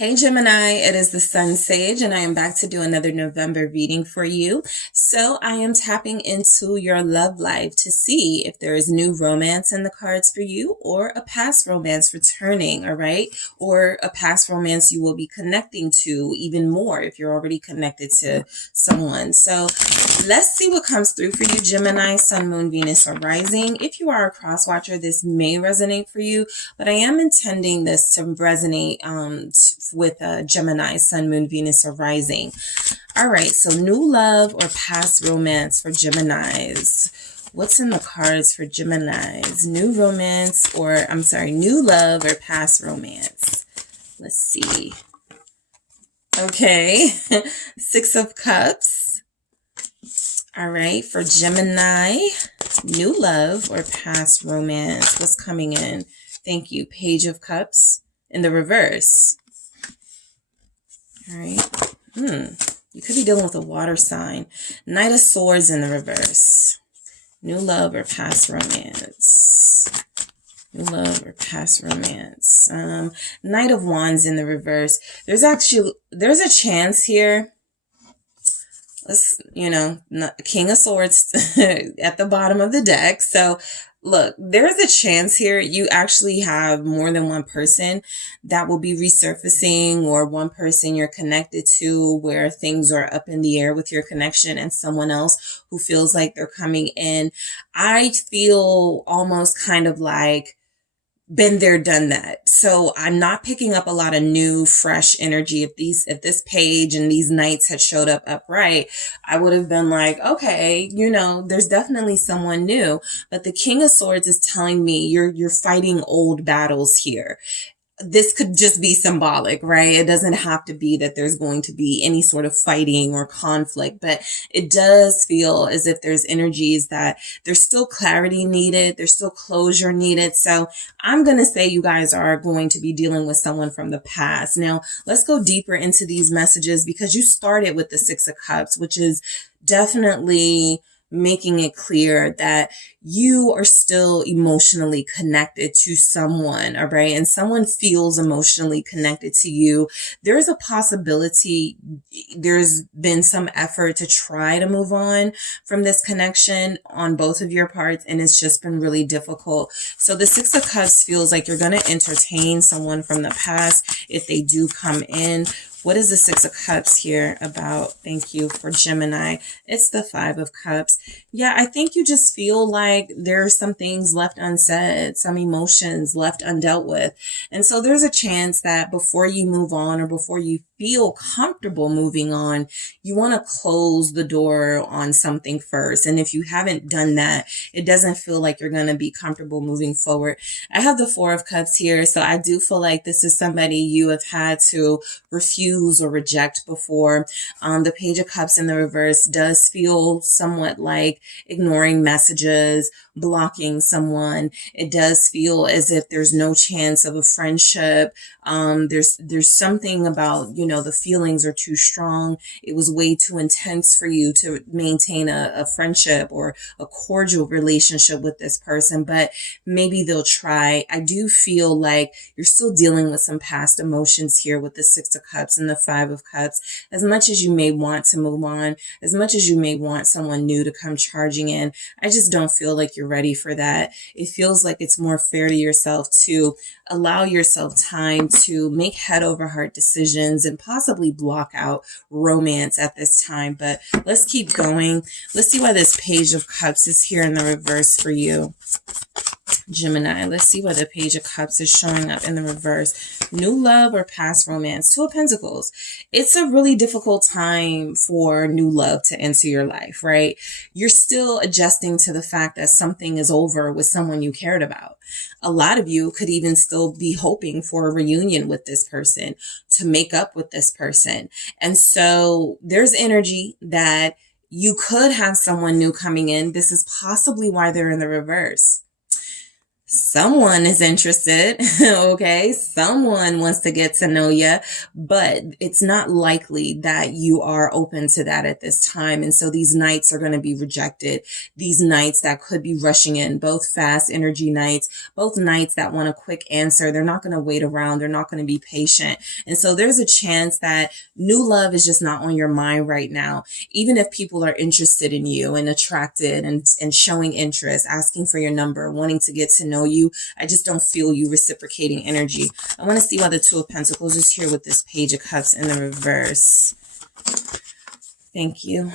Hey Gemini, it is the SunSage and I am back to do another November reading for you. So I am tapping into your love life to see if there is new romance in the cards for you or a past romance returning, all right? Or a past romance you will be connecting to even more if you're already connected to someone. So let's see what comes through for you, Gemini, Sun, Moon, Venus, or Rising. If you are a cross watcher, this may resonate for you, but I am intending this to resonate with Gemini, Sun, Moon, Venus, or Rising. All right, so new love or past romance for Geminis. What's in the cards for Geminis? New romance or, new love or past romance. Let's see. Okay, Six of Cups. All right, for Gemini, new love or past romance. What's coming in? Thank you. Page of Cups in the reverse. All right. You could be dealing with a water sign. Knight of Swords in the reverse. New love or past romance. New love or past romance. Knight of Wands in the reverse. There's a chance here. King of Swords at the bottom of the deck. So look, there's a chance here you actually have more than one person that will be resurfacing, or one person you're connected to where things are up in the air with your connection, and someone else who feels like they're coming in. I feel almost kind of like been there, done that. So I'm not picking up a lot of new, fresh energy. If this page and these knights had showed up upright, I would have been like, okay, there's definitely someone new. But the King of Swords is telling me you're fighting old battles here. This could just be symbolic, right? It doesn't have to be that there's going to be any sort of fighting or conflict, but it does feel as if there's energies that there's still clarity needed. There's still closure needed. So I'm going to say you guys are going to be dealing with someone from the past. Now, let's go deeper into these messages, because you started with the Six of Cups, which is definitely making it clear that you are still emotionally connected to someone, all right? And someone feels emotionally connected to you. There's a possibility there's been some effort to try to move on from this connection on both of your parts, and it's just been really difficult. So the Six of Cups feels like you're going to entertain someone from the past if they do come in. What is the Six of Cups here about? Thank you for Gemini. It's the Five of Cups. Yeah, I think you just feel like there's some things left unsaid, some emotions left undealt with. And so there's a chance that before you move on, or before you feel comfortable moving on, you want to close the door on something first. And if you haven't done that, it doesn't feel like you're going to be comfortable moving forward. I have the Four of Cups here. So I do feel like this is somebody you have had to refuse or reject before. The Page of Cups in the reverse does feel somewhat like ignoring messages, blocking someone. It does feel as if there's no chance of a friendship. There's something about, the feelings are too strong. It was way too intense for you to maintain a friendship or a cordial relationship with this person, but maybe they'll try. I do feel like you're still dealing with some past emotions here with the Six of Cups and the Five of Cups. As much as you may want to move on, as much as you may want someone new to come charging in, I just don't feel like you're ready for that. It feels like it's more fair to yourself to allow yourself time to make head over heart decisions and possibly block out romance at this time. But let's keep going. Let's see why this Page of Cups is here in the reverse for you, Gemini. Let's see why the Page of Cups is showing up in the reverse. New love or past romance. Two of Pentacles. It's a really difficult time for new love to enter your life, right? You're still adjusting to the fact that something is over with someone you cared about. A lot of you could even still be hoping for a reunion with this person, to make up with this person. And so there's energy that you could have someone new coming in. This is possibly why they're in the reverse. Someone is interested, okay? Someone wants to get to know you, but it's not likely that you are open to that at this time. And so these nights are going to be rejected. These nights that could be rushing in, both fast energy nights, both nights that want a quick answer. They're not going to wait around. They're not going to be patient. And so there's a chance that new love is just not on your mind right now. Even if people are interested in you and attracted and showing interest, asking for your number, wanting to get to know you, I just don't feel you reciprocating energy. I want to see why the Two of Pentacles is here with this Page of Cups in the reverse. Thank you.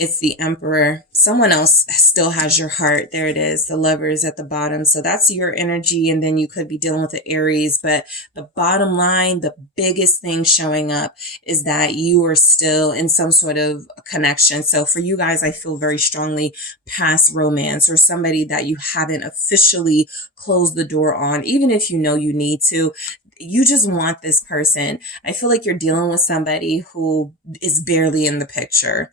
It's the Emperor. Someone else still has your heart. There it is. The Lovers at the bottom. So that's your energy. And then you could be dealing with the Aries. But the bottom line, the biggest thing showing up is that you are still in some sort of connection. So for you guys, I feel very strongly past romance or somebody that you haven't officially closed the door on, even if you know you need to. You just want this person. I feel like you're dealing with somebody who is barely in the picture.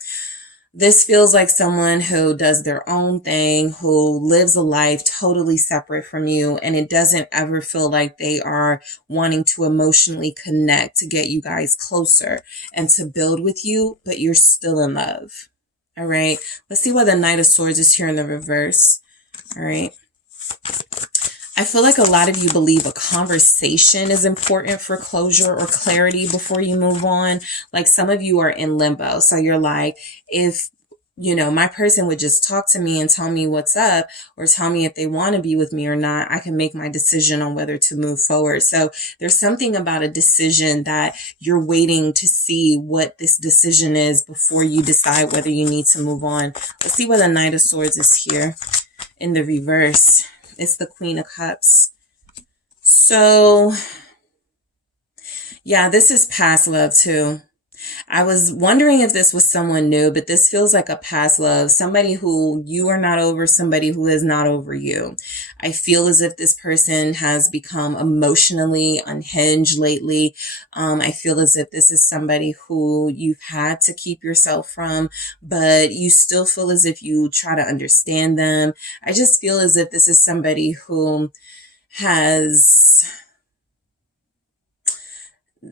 This feels like someone who does their own thing, who lives a life totally separate from you, and it doesn't ever feel like they are wanting to emotionally connect to get you guys closer and to build with you, but you're still in love. All right. Let's see why the Knight of Swords is here in the reverse. All right. I feel like a lot of you believe a conversation is important for closure or clarity before you move on. Like some of you are in limbo. So you're like, if, you know, my person would just talk to me and tell me what's up or tell me if they want to be with me or not, I can make my decision on whether to move forward. So there's something about a decision that you're waiting to see what this decision is before you decide whether you need to move on. Let's see where the Knight of Swords is here in the reverse. It's the Queen of Cups. So, yeah, this is past love too. I was wondering if this was someone new, but this feels like a past love. Somebody who you are not over, somebody who is not over you. I feel as if this person has become emotionally unhinged lately. I feel as if this is somebody who you've had to keep yourself from, but you still feel as if you try to understand them. I just feel as if this is somebody who has...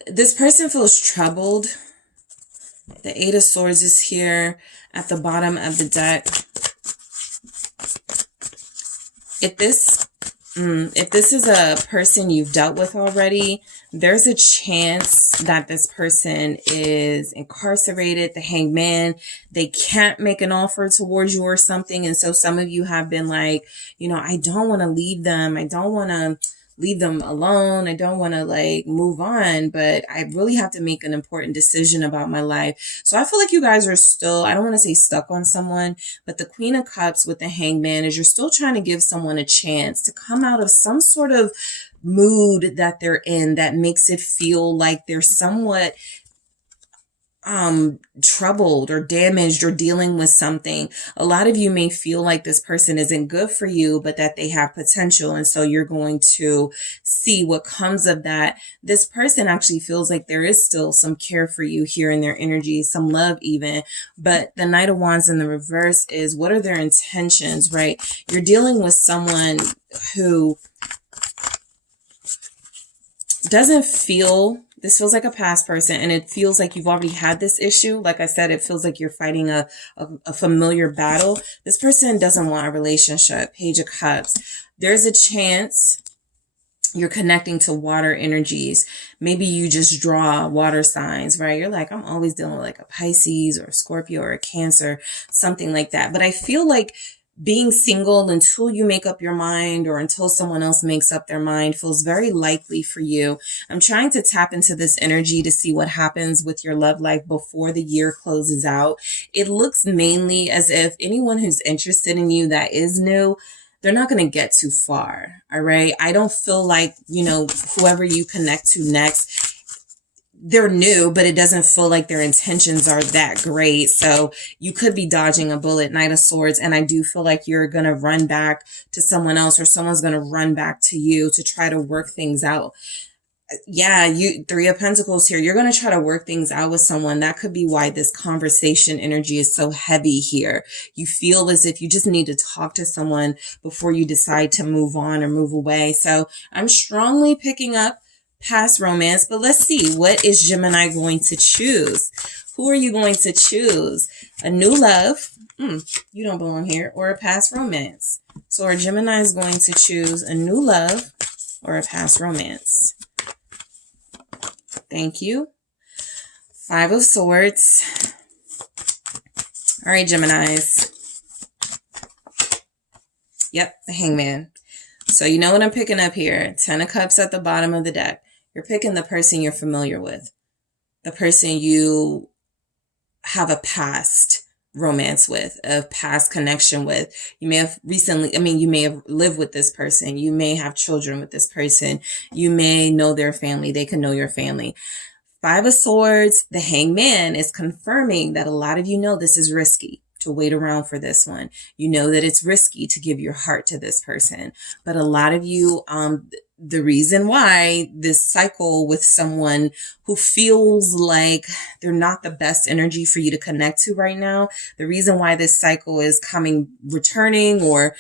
This person feels troubled. The Eight of Swords is here at the bottom of the deck. If this is a person you've dealt with already, there's a chance that this person is incarcerated, the Hangman. They can't make an offer towards you or something. And so some of you have been like, you know, I don't want to leave them. I don't want to leave them alone. I don't want to like move on, but I really have to make an important decision about my life. So I feel like you guys are still, I don't want to say stuck on someone, but the Queen of Cups with the Hangman is you're still trying to give someone a chance to come out of some sort of mood that they're in that makes it feel like they're somewhat troubled or damaged or dealing with something. A lot of you may feel like this person isn't good for you, but that they have potential. And so you're going to see what comes of that. This person actually feels like there is still some care for you here in their energy, some love even. But the Knight of Wands in the reverse is, what are their intentions, right? You're dealing with someone who doesn't feel... This feels like a past person, and it feels like you've already had this issue. Like I said, it feels like you're fighting a familiar battle. This person doesn't want a relationship. Page of Cups. There's a chance you're connecting to water energies. Maybe you just draw water signs, right? You're like, I'm always dealing with like a Pisces or a Scorpio or a Cancer, something like that. But I feel like being single until you make up your mind or until someone else makes up their mind feels very likely for you. I'm trying to tap into this energy to see what happens with your love life before the year closes out. It looks mainly as if anyone who's interested in you that is new, they're not going to get too far. All right. I don't feel like, you know, whoever you connect to next, they're new, but it doesn't feel like their intentions are that great. So you could be dodging a bullet, Knight of Swords. And I do feel like you're going to run back to someone else, or someone's going to run back to you to try to work things out. Yeah, you Three of Pentacles here. You're going to try to work things out with someone. That could be why this conversation energy is so heavy here. You feel as if you just need to talk to someone before you decide to move on or move away. So I'm strongly picking up past romance, but let's see, what is Gemini going to choose? Who are you going to choose? A new love? You don't belong here. Or a past romance? So our Gemini is going to choose a new love or a past romance. Thank you. Five of Swords. All right, Geminis. Yep, the Hangman. So you know what I'm picking up here. 10 of Cups at the bottom of the deck. You're picking the person you're familiar with. The person you have a past romance with, a past connection with. You may have you may have lived with this person. You may have children with this person. You may know their family. They can know your family. Five of Swords, the Hangman is confirming that a lot of you know this is risky to wait around for this one. You know that it's risky to give your heart to this person. But a lot of you, the reason why this cycle with someone who feels like they're not the best energy for you to connect to right now, the reason why this cycle is returning or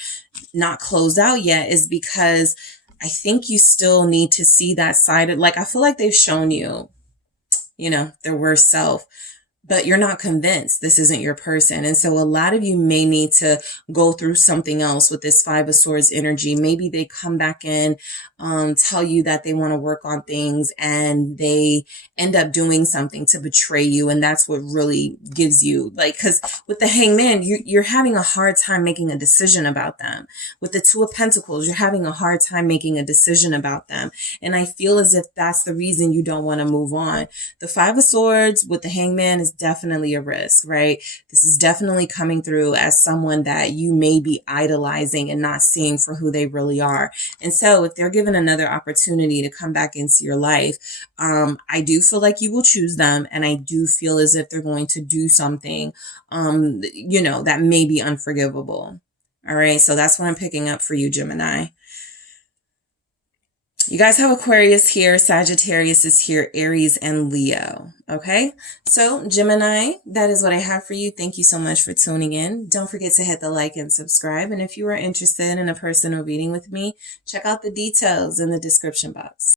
not closed out yet is because I think you still need to see that side of, like, I feel like they've shown you, their worst self, but you're not convinced this isn't your person. And so a lot of you may need to go through something else with this Five of Swords energy. Maybe they come back in, tell you that they want to work on things, and they end up doing something to betray you. And that's what really gives you, because with the Hangman, you're having a hard time making a decision about them. With the Two of Pentacles, you're having a hard time making a decision about them. And I feel as if that's the reason you don't want to move on. The Five of Swords with the Hangman is definitely a risk, right? This is definitely coming through as someone that you may be idolizing and not seeing for who they really are. And so if they're given another opportunity to come back into your life, I do feel like you will choose them. And I do feel as if they're going to do something, that may be unforgivable. All right. So that's what I'm picking up for you, Gemini. You guys have Aquarius here, Sagittarius is here, Aries, and Leo. Okay, so Gemini, that is what I have for you. Thank you so much for tuning in. Don't forget to hit the like and subscribe. And if you are interested in a personal reading with me, check out the details in the description box.